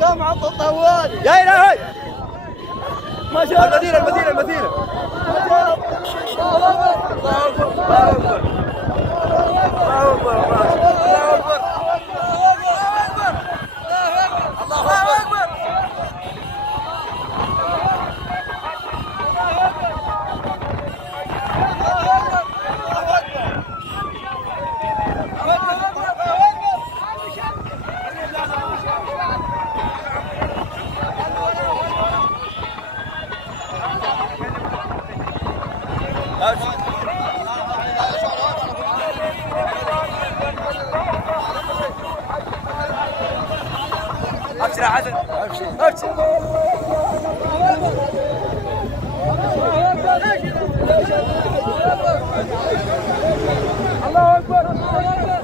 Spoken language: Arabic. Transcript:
جامعة الطوالي جاي هاي ما شاء الله. المدينة الله أكبر الله أكبر الله أكبر الله أكبر الله أكبر الله أكبر. ابشر يا عزل ابشر. الله أكبر الله أكبر.